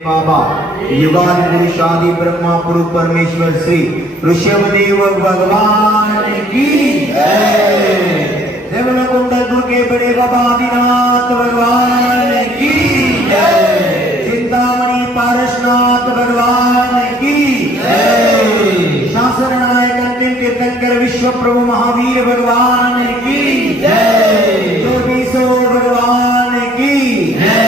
बाबा युगादि पुरुषादि ब्रह्मा पुरुष परमेश्वर श्री ऋषभदेव भगवान की जय। देवलोकुंडल के बड़े बाबा आदिनाथ भगवान की जय। चिंतामणि पारसनाथ भगवान की जय। शासन नायक अंतिम तीर्थंकर विश्व प्रभु महावीर भगवान की जय। जोगीसो भगवान की जय।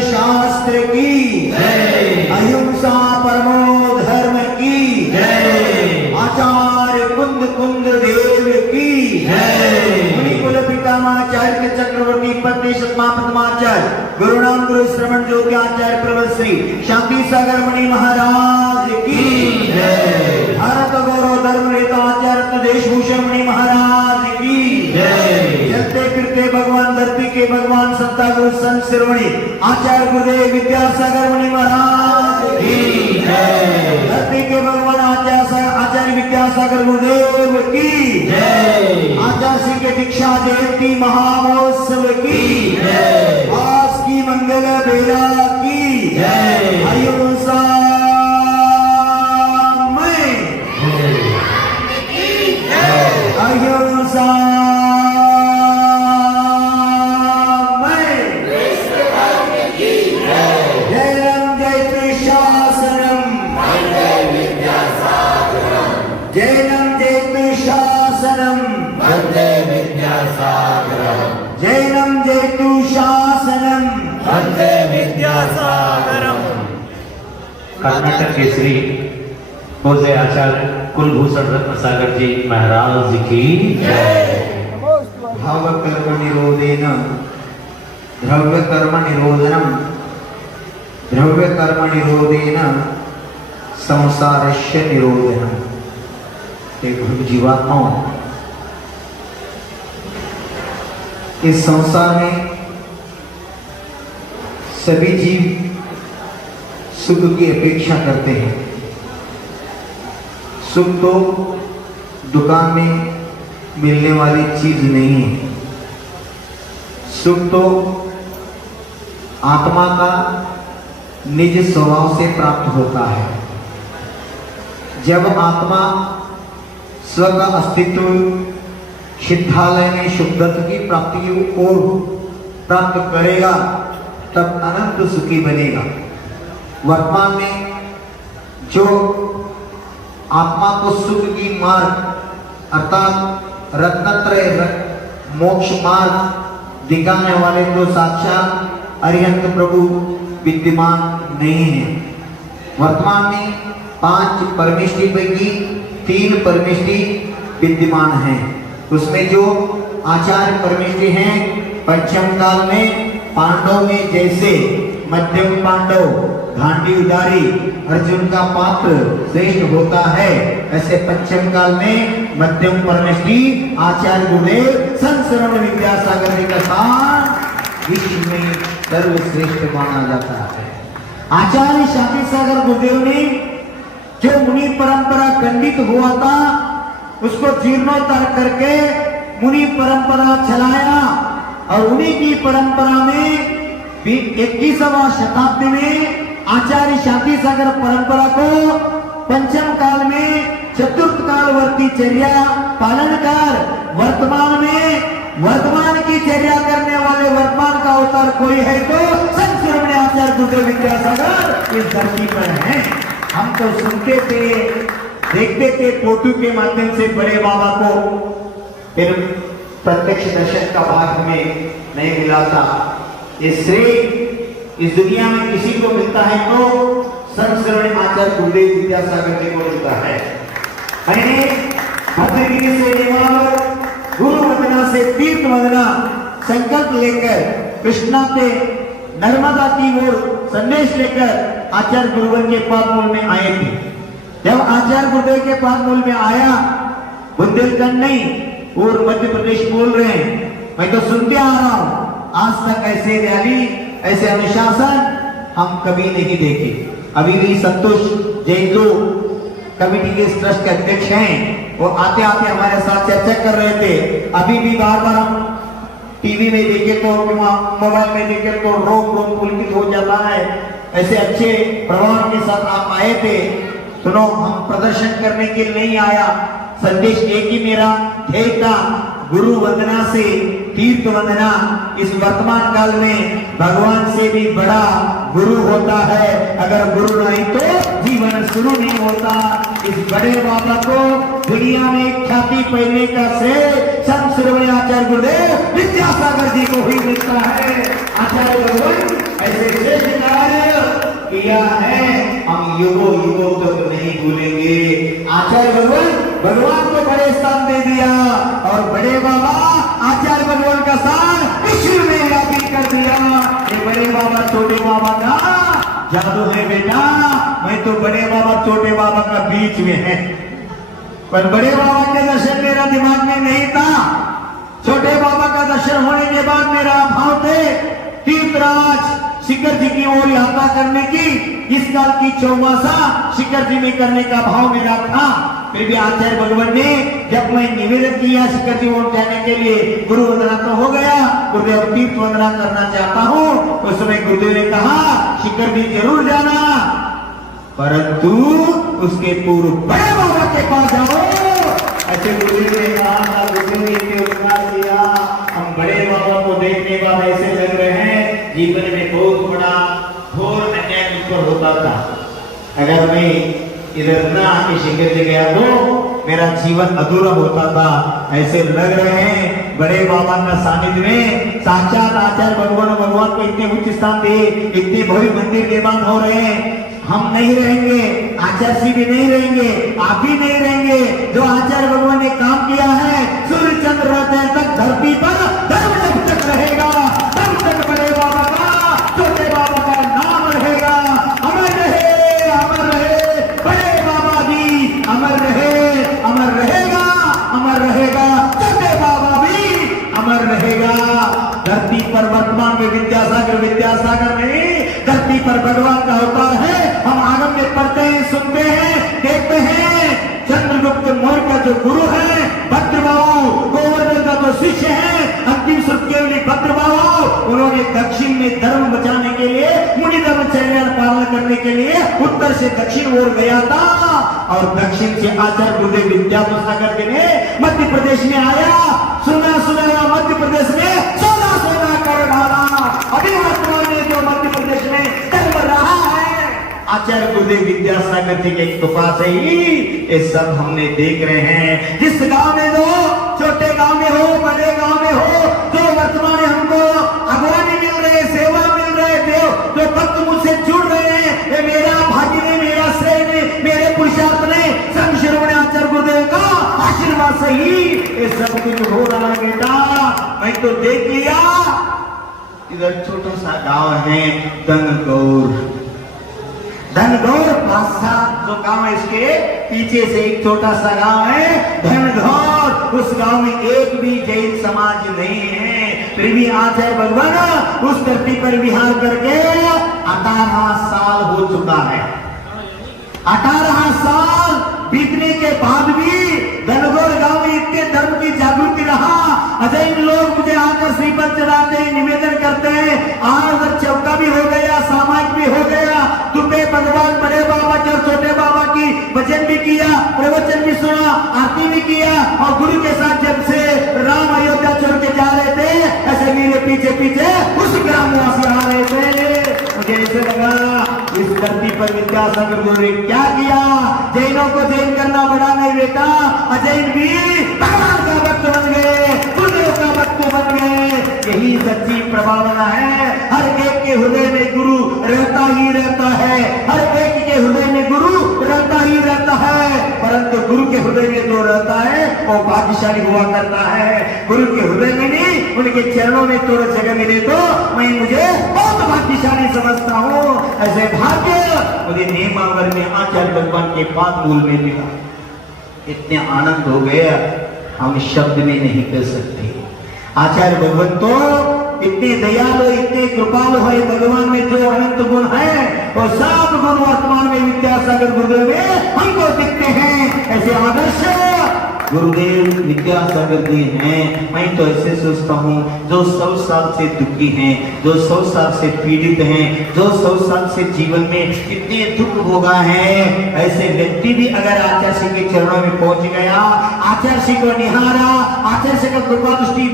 शास्त्र की जय। अहिंसा परमो धर्म की जय। आचार्य कुंद कुंद देव की जय। मुनि कुल पितामहाचार्य चक्रवर्ती पत्नी शतमा प्रथमाचार्य गुरुनाम गुरु श्रवण जोग्य आचार्य प्रवर श्री शांति सागर मणि महाराज की जय। भारत गौरव धर्म नेता आचार्य देशभूषण मणि महाराज की जय। जगते फिरते भगवान धरती के भगवान संता गुरु संत शिरोमणि आचार्य गुरुदेव विद्यासागर मुनि महाराज की जय। धरती के भगवान आचार्य विद्यासागर गुरुदेव की जय। आचार्य श्री के दीक्षा जयंती महामहोत्सव की जय। आज की मंगल बेला की जय। अहिंसा में अहिंसा जैनम जयतु शासनम वंदे विद्यासागरम। कर्नाटक के श्री पूज्य आचार्य कुलभूषण रत्न सागर जी महाराज की जय। भाव कर्म निरोधेन द्रव्य कर्म निरोधनम द्रव्य कर्म निरोधेन संसारस्य निरोधनम। जीवात्माओं इस संसार में सभी जीव सुख की अपेक्षा करते हैं। सुख तो दुकान में मिलने वाली चीज नहीं है। सुख तो आत्मा का निज स्वभाव से प्राप्त होता है। जब आत्मा स्व का अस्तित्व सिद्धालय में शुद्धत्व की प्राप्ति की ओर प्राप्त करेगा तब अनंत सुखी बनेगा। वर्तमान में जो आत्मा को सुख की मार्ग अर्थात रत्नत्रय मोक्ष मार्ग दिखाने वाले तो साक्षात अरिहंत प्रभु विद्यमान नहीं है। वर्तमान में 5 परमेष्टि पैकी 3 परमेष्टि विद्यमान हैं। उसमें जो आचार्य परमेष्टि हैं पंचम काल में पांडव में जैसे मध्यम पांडव घाटी उदारी अर्जुन का पात्र श्रेष्ठ होता है, ऐसे पंचम काल में मध्यम परमेष्टि आचार्य गुरुदेव संत श्रवण विद्यासागर जी का स्थान विश्व में सर्वश्रेष्ठ माना जाता है। आचार्य शांति सागर गुरुदेव ने जो मुनि परंपरा खंडित हुआ था उसको जीर्णोद्धार करके मुनि परंपरा चलाया और उन्हीं की परंपरा में 21वां शताब्दी में आचार्य शांति सागर परंपरा को पंचम काल में चतुर्थ कालवर्ती चर्या पालन कर वर्तमान की चर्या करने वाले वर्तमान का अवतार कोई है तो संत शिरोमणि आचार्य गुरुदेव विद्यासागर इस धरती पर है। हम तो सुनते थे देखते थे फोटो के माध्यम से बड़े बाबा को, फिर प्रत्यक्ष दर्शन का भाग हमें नहीं मिला था। ये श्रेय इस दुनिया में किसी को मिलता है तो संत श्रवण आचार्य गुरुदेव विद्यासागर जी को मिलता है। भद्रगिरी से निवार गुरु वंदना से तीर्थ वंदना संकल्प लेकर कृष्णा से नर्मदा की ओर संदेश लेकर आचार्य गुरुवर के पादमूल में आए थे। जब आचार्य गुरुदेव के पादमूल में आया, बुंदेलखंड नहीं और मध्य प्रदेश बोल रहे हैं, मैं तो सुनते आ रहा हूं। आज तक ऐसे रैली ऐसे अनुशासन हम कभी नहीं देखे। अभी भी संतोष जैन जो कमेटी के ट्रस्ट के अध्यक्ष हैं वो आते आते हमारे साथ चर्चा कर रहे थे। अभी भी बार बार हम टीवी में देखे तो मोबाइल में देखे तो रोग रोग पुलकित हो जाता है। ऐसे अच्छे प्रभाव के साथ आप आए थे। सुनो, हम प्रदर्शन करने के लिए नहीं आया, संदेश एक ही मेरा ध्येय था, गुरु वंदना से तीर्थ वंदना। इस वर्तमान काल में भगवान से भी बड़ा गुरु होता है, अगर गुरु नहीं तो जीवन शुरू नहीं होता। इस बड़े बाबा को दुनिया में ख्याति पाने का श्रेय संत शिरोमणि आचार्य गुरुदेव विद्यासागर जी को ही मिलता है। आचार्य भगवान ऐसे श्रेष्ठ कार्य किया है, हम युगों युगों तक नहीं भूलेंगे। आचार्य भगवान को बड़े स्थान दे दिया और बड़े बाबा आचार्य भगवान का स्थान विश्व में व्यापित कर दिया। ये बड़े बाबा छोटे बाबा का जादू है बेटा। मैं तो बड़े बाबा छोटे बाबा का बीच में है, पर बड़े बाबा के दर्शन मेरा दिमाग में नहीं था। छोटे बाबा का दर्शन होने के बाद मेरा भाव थे तीर्थराज शिखर जी की ओर यात्रा करने की, इस साल की चौमासा शिखर जी में करने का भाव मेरा था। फिर भी आचार्य भगवान ने जब मैं निवेदन किया शिखर जी ओर जाने के लिए, गुरु वंदना तो हो गया, गुरुदेव तीर्थ वंदना करना चाहता हूँ, उस समय गुरुदेव ने कहा शिखर जी जरूर जाना, परंतु उसके पूर्व बड़े बाबा के पास जाओ। ऐसे गुरुदेव ने कहा, गुरुदेव ने उपकार किया। हम बड़े बाबा को देखने बाद ऐसे लग रहे हैं जीवन में बहुत बड़ा घोर अन्याय मुझ पर होता था। अगर मैं इधर ना आके शिखर जी गया तो मेरा जीवन अधूरा होता था। ऐसे लग रहे हैं बड़े बाबा का सानिध्य में साक्षात आचार्य भगवान को इतने उच्च स्थान दे, इतने भव्य मंदिर निर्माण हो रहे हैं। हम नहीं रहेंगे, आचार्य जी भी नहीं रहेंगे, आप भी नहीं रहेंगे। जो आचार्य भगवान ने काम किया है, सूर्य चंद्र रहते तक धरती पर धर्म जब तक रहेगा तब तक बड़े बाबा का छोटे बाबा का नाम रहेगा। अमर रहे, अमर रहे बड़े बाबा जी, अमर रहे, अमर रहेगा, अमर रहेगा छोटे बाबा भी अमर रहेगा। धरती पर वर्तमान में विद्यासागर नहीं, धरती पर भगवान का अवतार है। हम आगम में पढ़ते हैं, सुनते हैं, देखते हैं। चंद्रगुप्त मौर्य का जो गुरु है भद्रबाहु, गोवर्धन का जो शिष्य है अंतिम सूत्र के भद्रबाहु, उन्होंने दक्षिण में धर्म बचाने के लिए, मुनि धर्मचर्या पालन करने के लिए उत्तर से दक्षिण ओर गया था और दक्षिण से आचार्य गुरुदेव विद्यासागर जी ने मध्य प्रदेश में आया। सुना मध्य प्रदेश में सोना कर डाला। अभी वर्तमान में जो मध्य प्रदेश में धर्म रहा है आचार्य गुरुदेव विद्यासागर जी के कृपा से ही ये सब हमने देख रहे हैं। जिस गांव में हो, छोटे गांव में हो, बड़े गांव में हो, जो वर्तमान में हमको अगवानी मिल रहे, सेवा मिल रहे, देव जो भक्त मुझसे जुड़ रहे हैं, ये मेरा भाग्य ने, मेरा श्रेय ने, मेरे पुरुषार्थ ने, संत शिरोमणि आचार्य गुरुदेव का आशीर्वाद से ही ये सब कुछ हो रहा है बेटा। मैं तो देख लिया। इधर छोटा सा गांव है धनगौर पासा जो गांव है, इसके पीछे से एक छोटा सा गांव है धनगौर। उस गांव में एक भी जैन समाज नहीं है, फिर भी आचार्य भगवान उस धरती पर विहार करके 18 साल हो चुका है। 18 साल बीतने के बाद भी धनगौर गांव में इतने धर्म की जागृति रहा। अजैन लोग मुझे आकर श्रीफल चढ़ाते हैं, निवेदन करते हैं। आज चौका भी हो गया, सामाजिक भी हो गया। तुम्हें भगवान बड़े बाबा के और छोटे बाबा की भजन भी किया, प्रवचन भी सुना, आरती भी किया और गुरु के साथ जब से राम अयोध्या छोड़ के जा रहे थे, ऐसे मेरे पीछे पीछे उस ग्रामवासी आ रहे थे। मुझे ऐसे लगा इस धरती पर विद्यासागर गुरु ने क्या किया। जैनों को जैन करना बड़ा नहीं बेटा, अजैन भी भगवान का भक्त बन गए, गुरुदेव का भक्त बन गए। यही सच्ची प्रभावना है। हर एक के हृदय में गुरु रहता ही रहता है, हर एक के हृदय में गुरु रहता ही रहता है। परंतु गुरु के हृदय में जो रहता है वो भाग्यशाली हुआ करता है। गुरु के हृदय में नहीं, उनके चरणों में थोड़ा जगह मिले तो मैं मुझे बहुत भाग्यशाली समझता हूँ। ऐसे भाग्य मुझे नेमावर में आचार्य भगवान के पाद मूल में मिला। इतने आनंद हो गया हम शब्द में नहीं कर सकते। आचार्य भगवान तो इतने दयालु, इतने कृपालु है। भगवान में जो अनंत गुण है वो सब गुण वर्तमान में विद्यासागर गुरुदेव में हमको दिखते हैं। ऐसे आदर्श गुरुदेव विद्यासागर जी हैं। मैं तो ऐसे सोचता हूँ जो 100 साल से दुखी हैं, जो 100 साल से पीड़ित हैं, जो 100 साल से जीवन में कितने दुख भोगा है, ऐसे व्यक्ति भी अगर आचार्य श्री के चरणों में पहुंच गया, आचार्य श्री को निहारा, आचार्य श्री का कृपा दृष्टि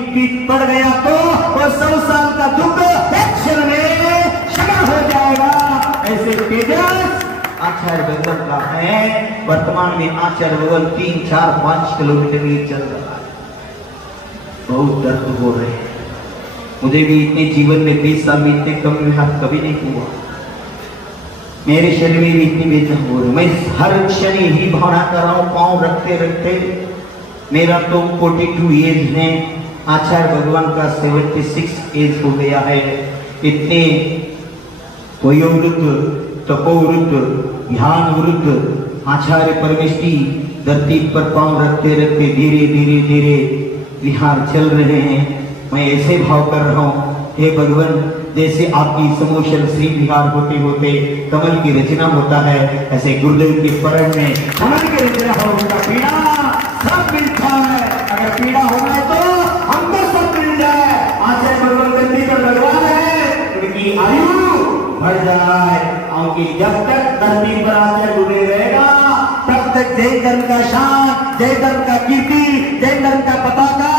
पड़ गया तो वह 100 साल का दुख एक क्षण में क्षमा हो जाएगा। ऐसे तेजस आचार्य भगवान का है। वर्तमान में आचार्य भगवान 3, 4, 5 किलोमीटर ही चल रहा है। बहुत दर्द हो रहे हैं। मुझे भी इतने जीवन में 20 साल में इतने कम हाथ कभी नहीं हुआ। मेरे शरीर में भी इतनी बेचैन हो रही। मैं हर क्षण यही भावना कर रहा हूँ, पाँव रखते रखते। मेरा तो 42 एज है, आचार्य भगवान का 76 एज हो गया है। इतने वयोवृद्ध, तपोवृद्ध, ध्यान वृद्ध आचार्य परमेष्टि धरती पर पांव रखते रखते धीरे धीरे धीरे विहार चल रहे हैं। मैं ऐसे भाव कर रहा हूँ, हे भगवान, जैसे आपकी समोशन श्री विहार होते होते कमल की रचना होता है, ऐसे गुरुदेव के परण में कमल की रचना हो, उनका पीड़ा सब मिलता है। अगर पीड़ा होना है तो हमको सब मिल जाए। आचार्य भगवान धरती पर भगवान है, उनकी आयु बढ़ जाए, क्योंकि जब तक धरती पर आचार्य गुरुदेव रहेगा तब तक जय धर्म का शान, जय धर्म का कीर्ति, जय धर्म का पताका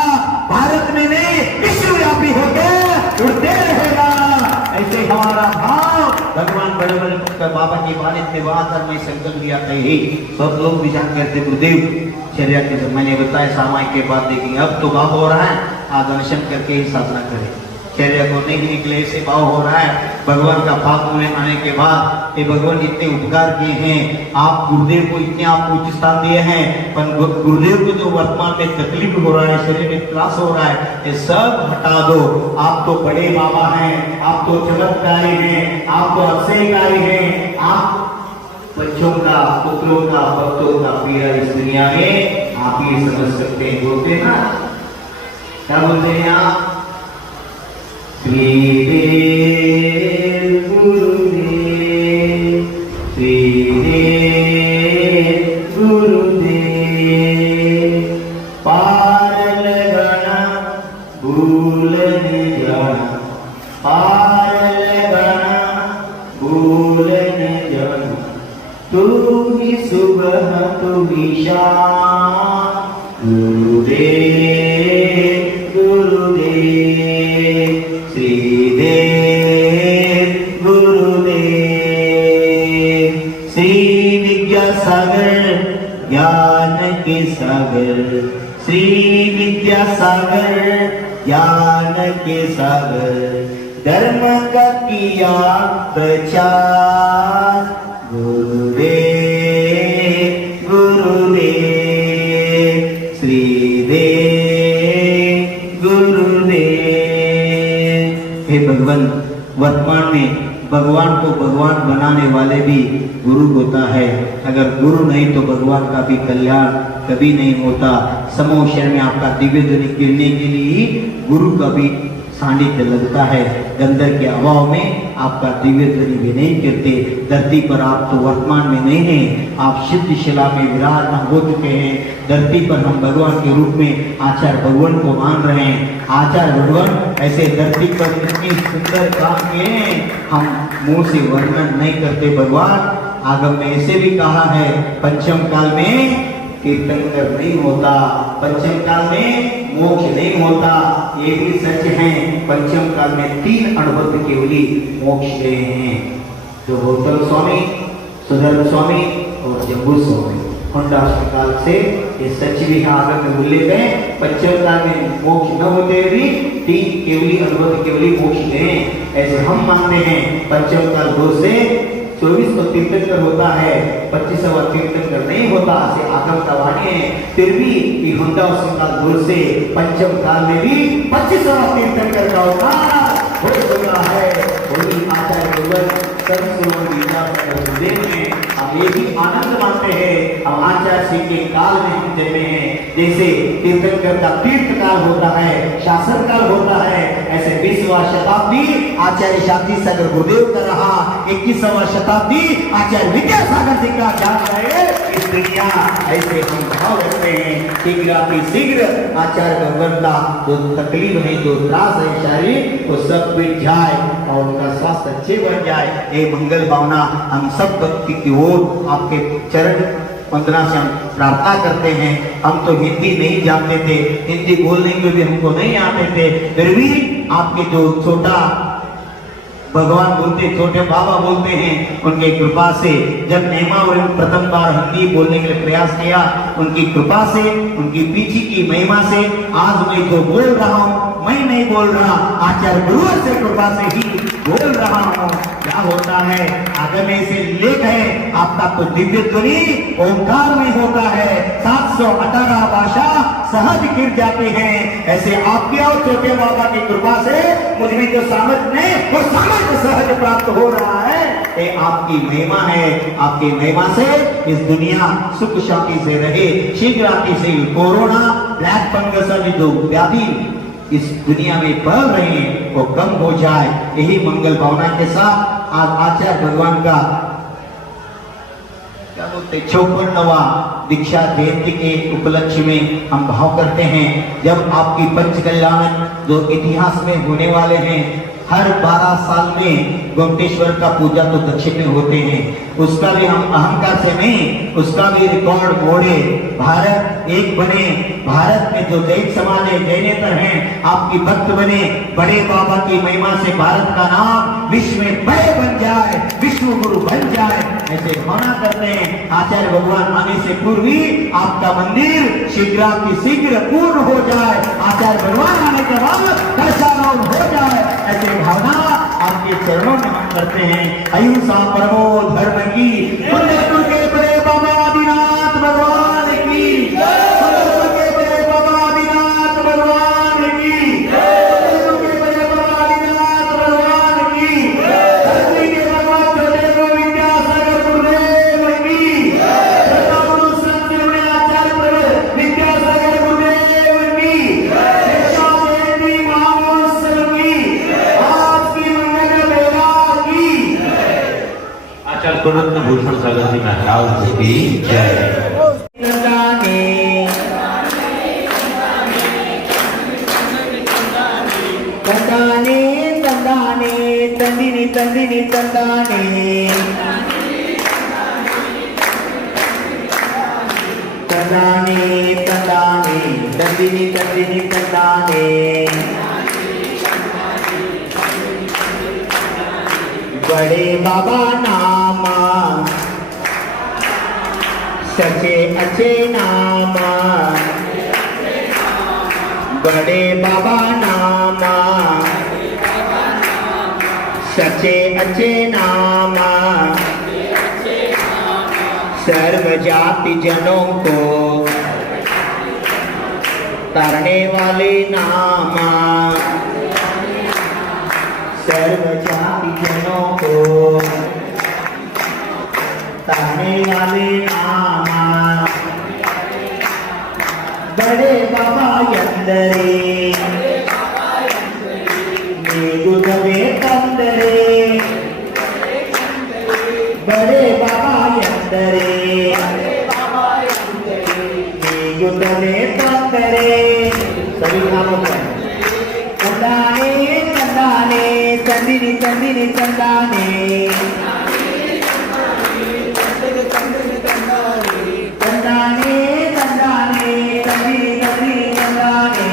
भारत में नहीं विश्वव्यापी होकर उड़ते रहेगा। ऐसे हमारा भाव भगवान बड़े बड़े बाबा की बात से बात और मैं संकल्प लिया था। ही सब लोग विचार करते गुरुदेव चर्या के जब मैंने बताया सामायिक के बाद देखेंगे, अब तो भाव हो रहा है, आज दर्शन करके ही साधना करें। चर्या को नहीं निकले ऐसे भाव हो रहा है। भगवान का पाप में आने के बाद ये भगवान इतने उपकार किए हैं, आप गुरुदेव को इतने आप उच्च स्थान दिए हैं, पर गुरुदेव को जो वर्तमान में तकलीफ हो रहा है, शरीर में त्रास हो रहा है, ये सब हटा दो। आप तो बड़े बाबा हैं, आप तो चमत्कारी हैं, आप तो अक्षयकारी हैं, आप बच्चों का, पुत्रों का, भक्तों का पीड़ा इस दुनिया में आप ही समझ सकते हैं। बोलते ना, क्या बोलते हैं आप? श्रीदेव गुरुदेव, श्रीदेव गुरुदेव, पार लगाना भूल न जाना, पार लगाना भूल न जाना, तू ही सुबह तू ही शाम, गुरुदेव गुरुदेव, ज्ञान के सागर, श्री विद्यासागर ज्ञान के सागर, धर्म का किया प्रचार, गुरुदेव गुरुदेव, श्रीदेव गुरुदेव। हे भगवान, वर्तमान में भगवान को भगवान बनाने वाले भी गुरु होता है। अगर गुरु नहीं तो भगवान का भी कल्याण कभी नहीं होता। समूह शहर में आपका दिव्य ध्वनि गिरने के लिए गुरु का भी सानिध्य लगता है। गंधर के अभाव में आपका दिव्य ध्वनि भी नहीं गिरते। धरती पर आप तो वर्तमान में नहीं हैं, आप सिद्ध शिला में विराजमान हो चुके हैं। धरती पर हम भगवान के रूप में आचार्य भगवान को मान रहे हैं। आचार्य भगवान ऐसे धरती पर इतनी सुंदर काम किए, हम मुंह से वर्णन नहीं करते। भगवान आगम में ऐसे भी कहा है, पंचम काल में कीर्तन नहीं होता, पंचम काल में मोक्ष नहीं होता। ये भी सच है। पंचम काल में 3 अनुभव केवली मोक्ष गए हैं, जो गौतम स्वामी, सुधर्म स्वामी और जम्बू स्वामी। काल से ये सच भी है, आगम में उल्लेख है। पंचम काल में मोक्ष न होते भी 3 केवली अनुभव केवली मोक्ष गए। ऐसे हम मानते हैं पंचम काल 2 से 24 को तीर्थंकर होता है, 25वां तीर्थंकर नहीं होता, ऐसे आगम का वाणी है। फिर भी होता काल से पंचम काल में भी 25वां तीर्थंकर का अवतार हो चुका है। आचार्य गुरुवर सर्वसुमन गीता गुरुदेव में हम ये भी आनंद मानते हैं। हम आचार्य श्री के काल में हम जन्मे हैं। जैसे तीर्थंकर का तीर्थ काल होता है, शासन काल होता है, ऐसे 20वां शताब्दी आचार्य शांति सागर गुरुदेव का रहा। 21वां शताब्दी आचार्य विद्यासागर जी का जान रहे इस दुनिया। ऐसे हम भाव रखते हैं शीघ्र आचार्य भगवान का जो तकलीफ है, जो त्रास है शारीरिक, वो सब मिट जाए और उनका स्वास्थ्य अच्छे बन जाए। ये मंगल भावना हम सब भक्ति की ओर आपके चरण वंदना से हम प्रार्थना करते हैं। हम तो हिंदी नहीं जानते थे, हिंदी बोलने के भी हमको नहीं आते थे, फिर भी आपके जो छोटा भगवान बोलते, छोटे बाबा बोलते हैं, उनके कृपा से जब नेमा और प्रथम बार हिंदी बोलने के लिए प्रयास किया, उनकी कृपा से, उनकी पीछे की महिमा से आज मैं जो बोल रहा हूँ, मैं नहीं बोल रहा, आचार्य गुरुवर से कृपा से ही बोल रहा हूँ। क्या होता है आगे में से लेख है आपका तो दिव्य ध्वनि ओंकार में होता है। 718 भाषा सहज गिर जाते हैं। ऐसे आपके और छोटे बाबा की कृपा से मुझ में जो सामर्थ्य नहीं, वो सामर्थ्य सहज प्राप्त हो रहा है। ये आपकी महिमा है। आपकी महिमा से इस दुनिया सुख शांति से रहे। शीघ्र आती से कोरोना ब्लैक फंगस वाली जो व्याधि इस दुनिया में फैल रहे हैं वो कम हो जाए। यही मंगल भावना के साथ आज आचार्य भगवान का क्या बोलते 56वां दीक्षा जयंती के उपलक्ष्य में हम भाव करते हैं। जब आपकी पंच कल्याण जो इतिहास में होने वाले हैं, हर 12 साल में गोमटेश्वर का पूजा तो दक्षिण में होते हैं, उसका भी हम अहंकार से नहीं, उसका भी रिकॉर्ड मोड़े, भारत एक बने। भारत में जो जैन समाज है, जैनेतर हैं, आपकी भक्त बने, बड़े बाबा की महिमा से भारत का नाम विश्व में बड़े बन जाए, विश्व गुरु बन जाए। ऐसे भावना करते हैं। आचार्य भगवान आने से पूर्व ही आपका मंदिर शीघ्र पूर्ण हो जाए। आचार्य भगवान आने के बाद दर्शारोहण हो जाए। ऐसे भावना आपके चरणों में हम करते हैं। अहिंसा परमो धर्म की, सुंदरपुर के बड़े बाबा आदिनाथ भगवान की, सुंदरपुर के बड़े बाबा आदिनाथ भगवान की, सुंदरपुर के बड़े बाबा आदिनाथ भगवान की, धरती के भगवान छोटे को विद्यासागर गुरुदेव की, श्रद्धा गुरु संत आचार्य विद्यासागर गुरुदेव की, शिक्षा जयंती महोत्सव की, आचार्य गुरुरत्न भूषण सागर जी महाराज की जय। तंदिनी तंदिनी तंदाने, तंदाने तंदाने, तंदिनी तंदिनी तंदाने, बड़े बाबा नामा सचे अच्छे नामा, बड़े बाबा नामा सचे अच्छे नामा, सर्व जाति जनों को तरने वाले नामा, सर्व जाति जनों को ताने वाले नामा, बड़े बाबा यंदरे गुदवे कंदरे, बड़े बाबा यंदरे गुदवे कंदरे। सभी नामों पर तंदाने तंदाने, तंदिनी तंदिनी तंदाने, तंदाने तंदाने, तंदिनी तंदिनी तंदाने,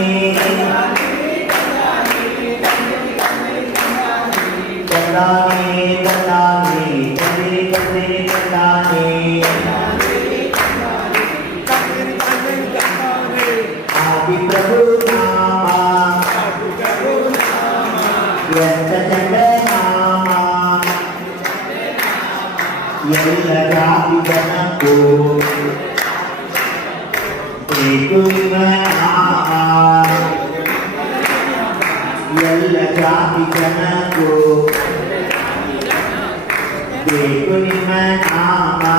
तंदाने तंदाने, तंदिनी तंदिनी तंदाने। आदि प्रभु नामा ಎಲ್ಲ ಜಾತಿ ಜನಕ್ಕೂ ಎಲ್ಲ ಜಾತಿ ಜನಕ್ಕೂ बेगुनिमय नामा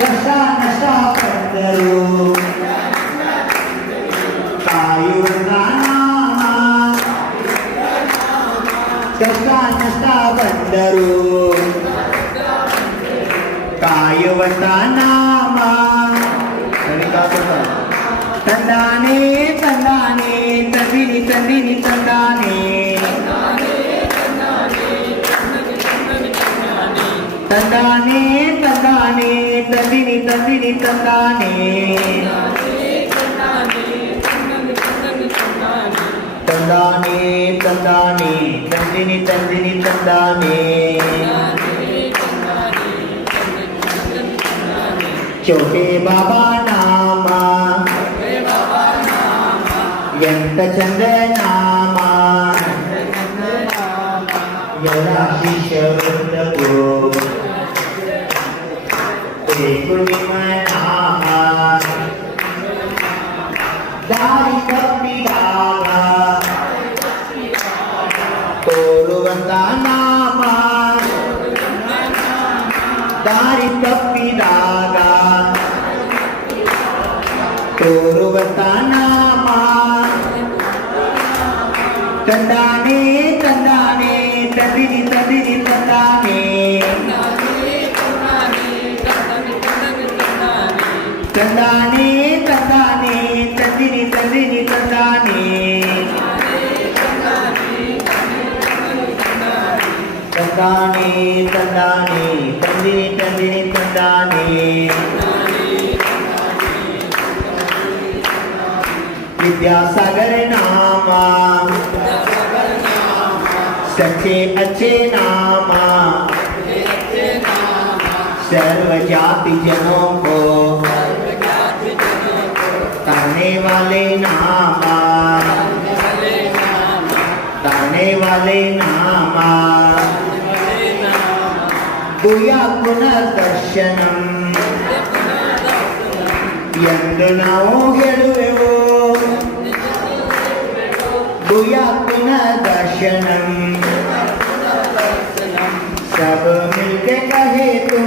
कसा नसा पंढरू कायुवता नामा कसा नसा पंढरू कायुवता नामा तंदाने तंदाने तंदिनी तंदिनी तंदाने तंदाने तंदाने तंदिनी तंदिनी तंदाने तंदाने तंदाने तंदिनी तंदिनी तंदाने छोटे बाबा नामा यंत चंद नामा यला शिष्यवृंद गो बेगुनिमय नामा दारी कपी डागा तोरुवंता नामा दारी कपी डागा तोरुवंता नामा तंदाने तंदाने तंदिनी तंदिनी तंदाने तंदाने तंदाने तंदिनी तंदिनी तंदाने तंदाने तंदाने तंदिनी तंदिनी तंदाने विद्यासागर नामा सच्चे अच्छे नामा सर्व जाति जनों को ताने वाले नामा ताने वाले नामा दुया पुनर्दर्शनम ಎಂದು ನಾವು ಹೇಳುವೆವು दुया पुनर्दर्शनम सब मिलके कहे तुम